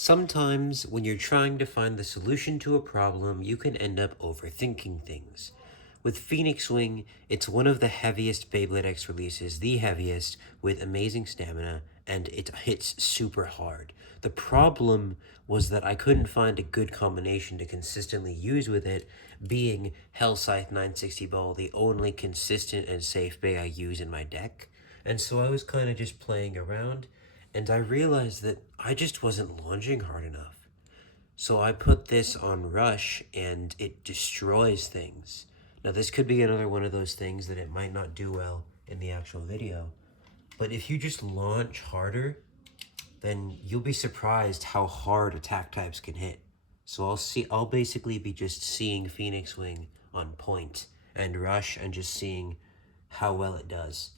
Sometimes, when you're trying to find the solution to a problem, you can end up overthinking things. With Phoenix Wing, it's one of the heaviest Beyblade X releases, the heaviest, with amazing stamina, and it hits super hard. The problem was that I couldn't find a good combination to consistently use with it, being Hellscythe 960 Ball the only consistent and safe Bay I use in my deck. And so I was kind of just playing around, and I realized that I just wasn't launching hard enough. So I put this on Rush, and it destroys things. Now, this could be another one of those things that it might not do well in the actual video. But if you just launch harder, then you'll be surprised how hard attack types can hit. So I'll basically be just seeing Phoenix Wing on point and Rush and just seeing how well it does.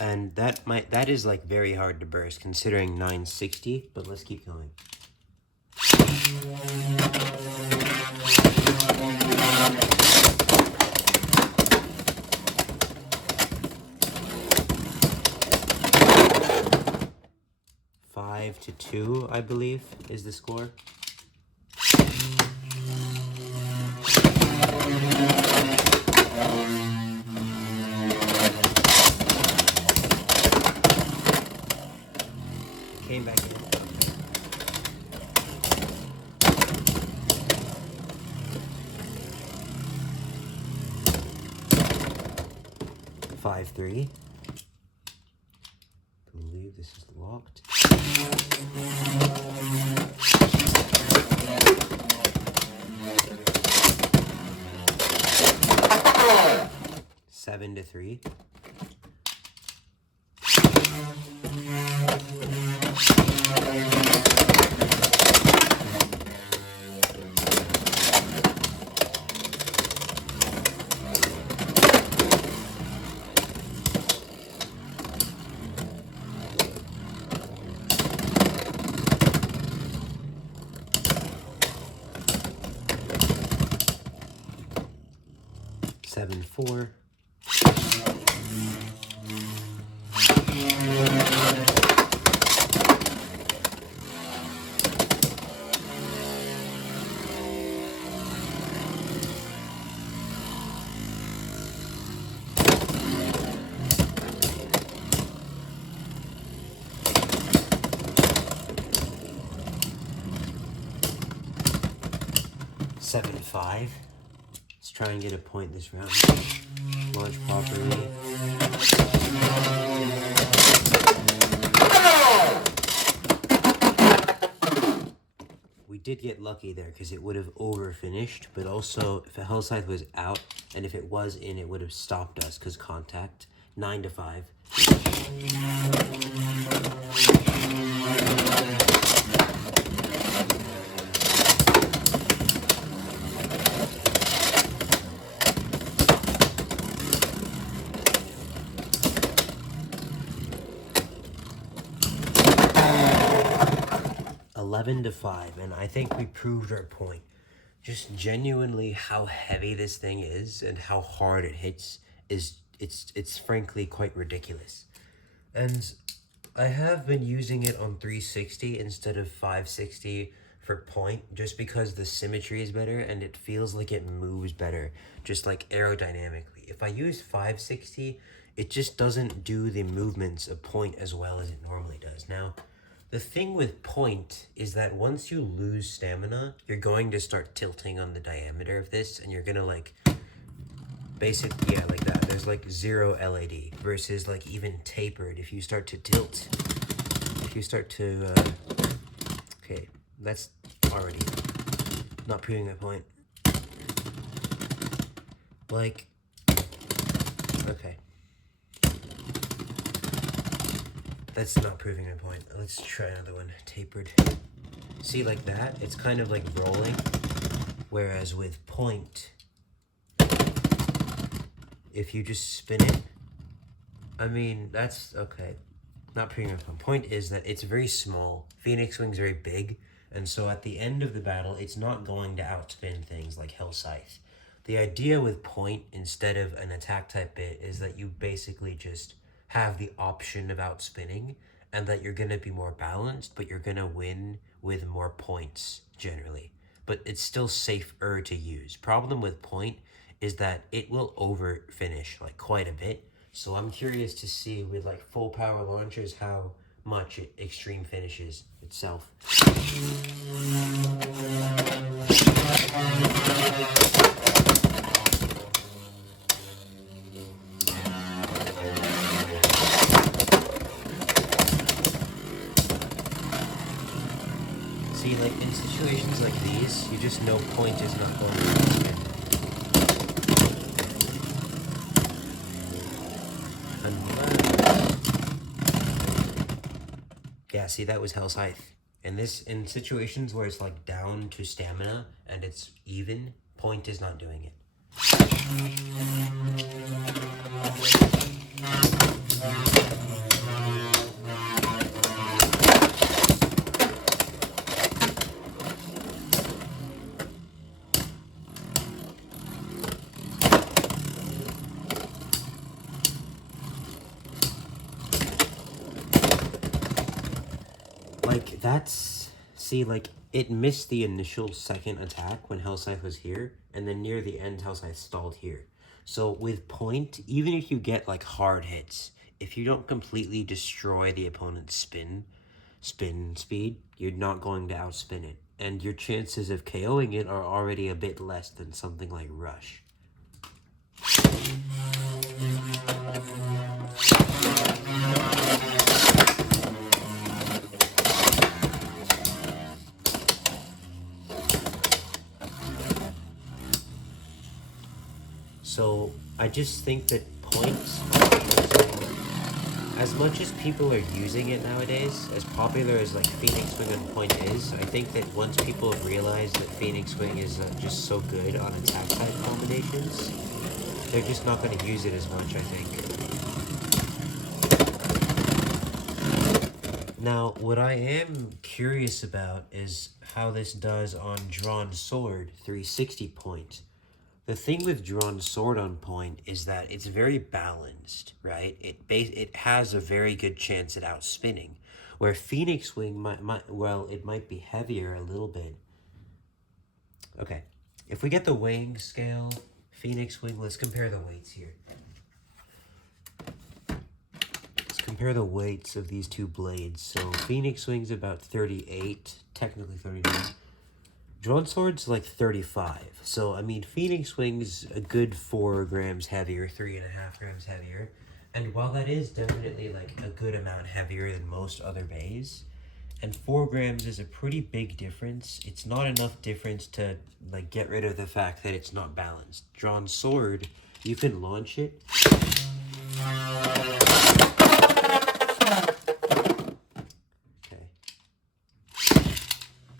And that is like very hard to burst considering 960, but let's keep going. Five to 2, I believe, is the score. Came back in. Five, 3. I believe this is locked. 7 to 3. Seven, 4. Seven, 5. Let's try and get a point this round. Launch properly. We did get lucky there because it would have over finished, but also if a Hellscythe was out and if it was in, it would have stopped us because contact. 9 to 5. 11 to 5, and I think we proved our point. Just genuinely how heavy this thing is and how hard it hits is it's frankly quite ridiculous. And I have been using it on 360 instead of 560 for point just because the symmetry is better and it feels like it moves better, just like aerodynamically. If I use 560, it just doesn't do the movements of point as well as it normally does. Now, the thing with point is that once you lose stamina, you're going to start tilting on the diameter of this, and you're gonna like yeah, like that. There's like 0 LAD versus like even tapered. If you start to tilt, if you start to, okay, that's already not proving my point. Like, okay. That's not proving my point. Let's try another one. Tapered. See, like that? It's kind of like rolling. Whereas with point, if you just spin it, I mean, that's okay. Not proving my point. Point is that it's very small. Phoenix Wing's very big. And so at the end of the battle, it's not going to outspin things like Hell Scythe. The idea with point instead of an attack type bit is that you basically just have the option of outspinning and that you're going to be more balanced, but you're going to win with more points generally. But it's still safer to use. Problem with point is that it will over finish like quite a bit. So I'm curious to see with like full power launchers how much it extreme finishes itself. See, like in situations like these, you just know point is not going to outspin. Yeah, see, that was Hell Scythe. And this, in situations where it's like down to stamina and it's even, point is not doing it. Like, that's... See, like, it missed the initial second attack when Hell Scythe was here, and then near the end, Hell Scythe stalled here. So, with point, even if you get, like, hard hits, if you don't completely destroy the opponent's spin speed, you're not going to outspin it. And your chances of KOing it are already a bit less than something like Rush. So I just think that points, as much as people are using it nowadays, as popular as like Phoenix Wing on point is, I think that once people have realized that Phoenix Wing is just so good on attack type combinations, they're just not going to use it as much, I think. Now, what I am curious about is how this does on Drawn Sword 360 point. The thing with Drawn Sword on point is that it's very balanced, right? It has a very good chance at outspinning, where Phoenix Wing it might be heavier a little bit. Okay, if we get the weighing scale, Phoenix Wing, let's compare the weights here. Let's compare the weights of these two blades. So Phoenix Wing's about 38, technically 39. Drawn Sword's like 35. So, I mean, Phoenix Wing's a good 4 grams heavier, 3.5 grams heavier. And while that is definitely like a good amount heavier than most other bays, and 4 grams is a pretty big difference, it's not enough difference to like get rid of the fact that it's not balanced. Drawn Sword, you can launch it.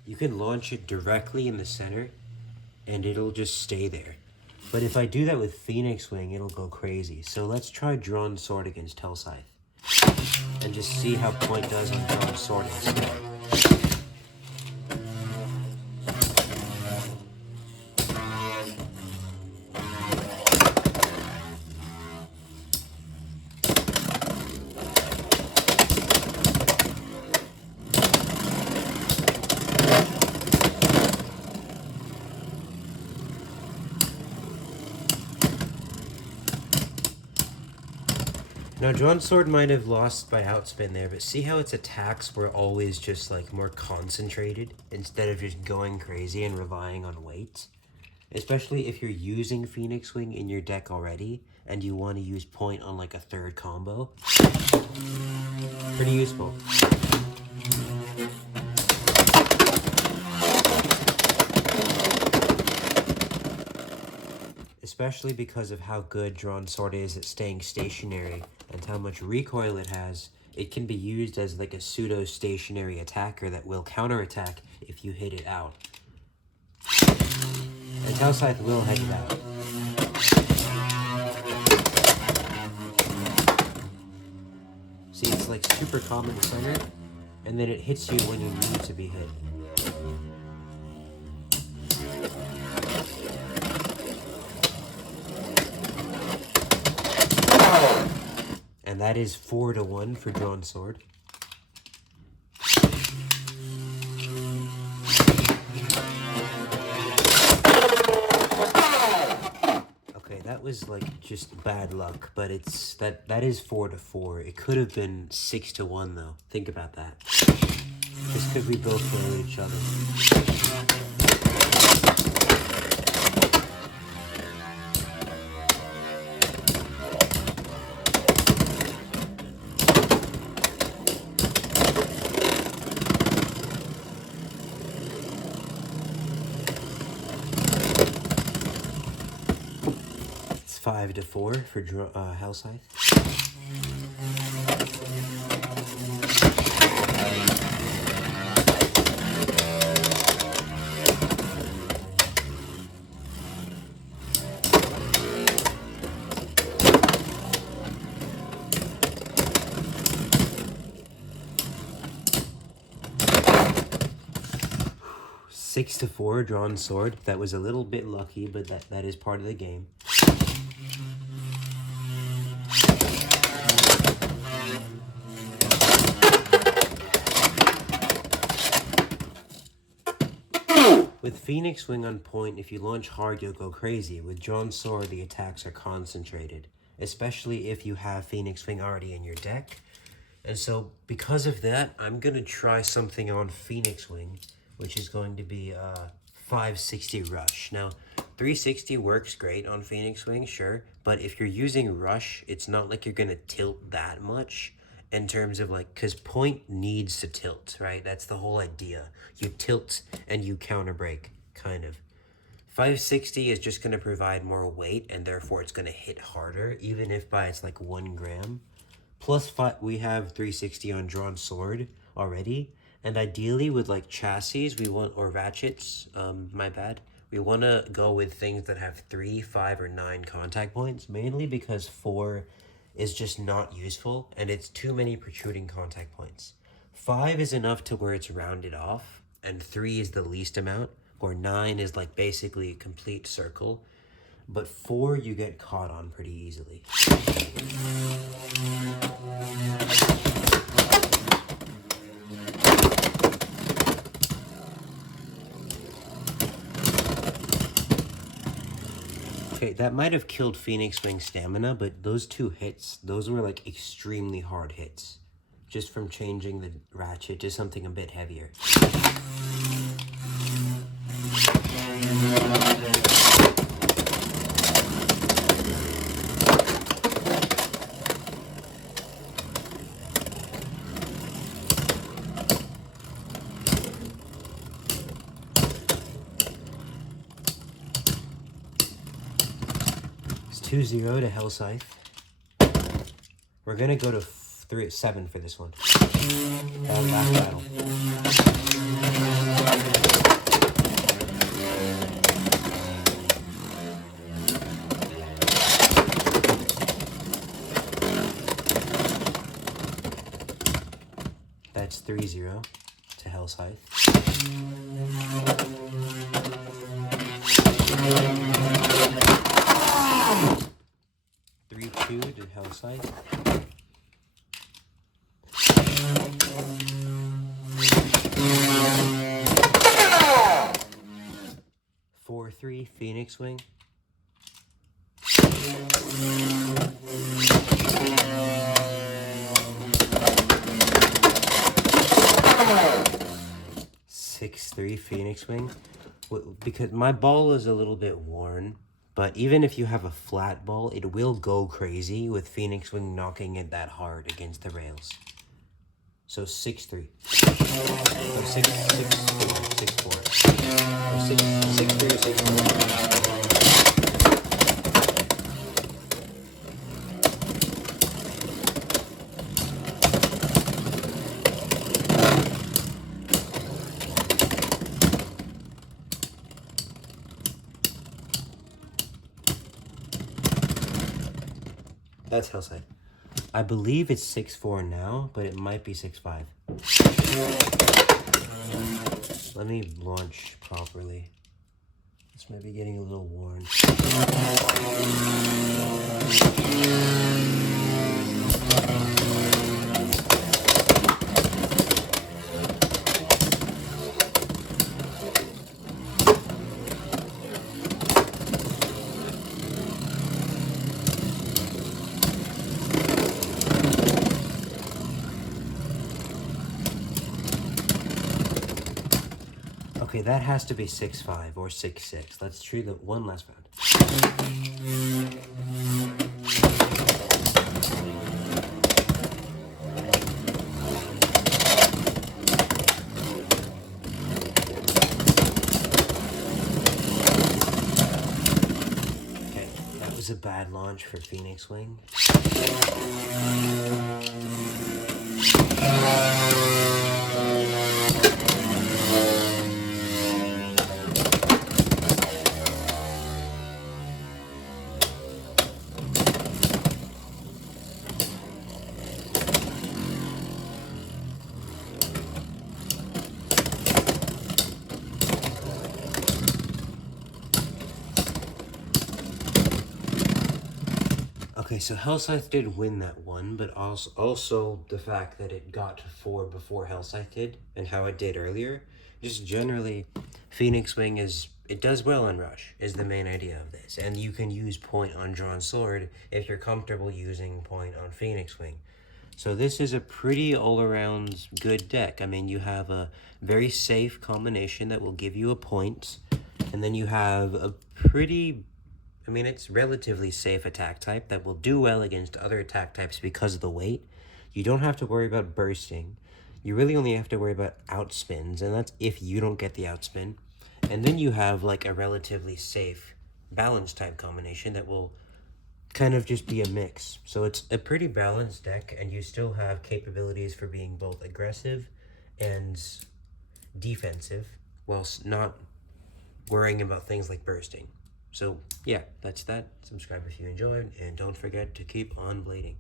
You can launch it directly in the center, and it'll just stay there. But if I do that with Phoenix Wing, it'll go crazy. So let's try Drawn Sword against Hell Scythe, and just see how point does on Drawn Sword instead. Now, Drawn Sword might have lost by outspin there, but see how its attacks were always just like more concentrated instead of just going crazy and relying on weight? especially if you're using Phoenix Wing in your deck already and you want to use point on like a third combo. Pretty useful. Especially because of how good Drawn Sword is at staying stationary and how much recoil it has, it can be used as like a pseudo-stationary attacker that will counterattack if you hit it out. And Tail Scythe will head it out. See, it's like super common center, and then it hits you when you need to be hit. And that is 4-1 for Drawn Sword. Okay, that was like just bad luck, but it's that is 4-4. It could have been 6-1 though. Think about that. Just because we both failed each other. It's 5-4 for Hell Scythe. Six to 4, Drawn Sword. That was a little bit lucky, but that is part of the game. With Phoenix Wing on point, if you launch hard, you'll go crazy. With Drawn Sword, the attacks are concentrated, especially if you have Phoenix Wing already in your deck. And so, because of that, I'm going to try something on Phoenix Wing, which is going to be 560 Rush. Now, 360 works great on Phoenix Wing, sure, but if you're using Rush, it's not like you're going to tilt that much in terms of like, because point needs to tilt, right? That's the whole idea. You tilt and you counter break, kind of. 560 is just going to provide more weight, and therefore it's going to hit harder, even if by it's like 1 gram. Plus, we have 360 on Drawn Sword already. And ideally with like chassis, we want, or ratchets, my bad. We want to go with things that have 3, 5, or 9 contact points, mainly because 4 is just not useful and it's too many protruding contact points. 5 is enough to where it's rounded off, and 3 is the least amount, or 9 is like basically a complete circle. But 4 you get caught on pretty easily. Okay, that might have killed Phoenix Wing stamina, but those 2 hits, those were like extremely hard hits. Just from changing the ratchet to something a bit heavier. It's 2-0 to Hell Scythe. We're gonna go to 7 for this one. Last battle. That's 3-0 to Hell Scythe. 3-2 to Hell Scythe. 4-3 Phoenix Wing. 6-3 Phoenix Wing. because my ball is a little bit worn, but even if you have a flat ball, it will go crazy with Phoenix Wing knocking it that hard against the rails. So 6-3. Or 6-4. Or 6-3 or 6-4. That's Hillside. I believe it's 6-4 now, but it might be 6-5. Let me launch properly. This might be getting a little worn. Okay, that has to be 6-5 or 6-6. Let's try the one last round. Okay, that was a bad launch for Phoenix Wing. Okay, so Hellscythe did win that one, but also the fact that it got to 4 before Hellscythe did, and how it did earlier. Just generally, Phoenix Wing it does well on Rush, is the main idea of this. And you can use point on Drawn Sword if you're comfortable using point on Phoenix Wing. So this is a pretty all-around good deck. I mean, you have a very safe combination that will give you a point, and then you have a pretty... I mean, it's relatively safe attack type that will do well against other attack types because of the weight. You don't have to worry about bursting. You really only have to worry about outspins, and that's if you don't get the outspin. And then you have like a relatively safe balance type combination that will kind of just be a mix. So it's a pretty balanced deck, and you still have capabilities for being both aggressive and defensive whilst not worrying about things like bursting. So, yeah, that's that. Subscribe if you enjoyed, and don't forget to keep on blading.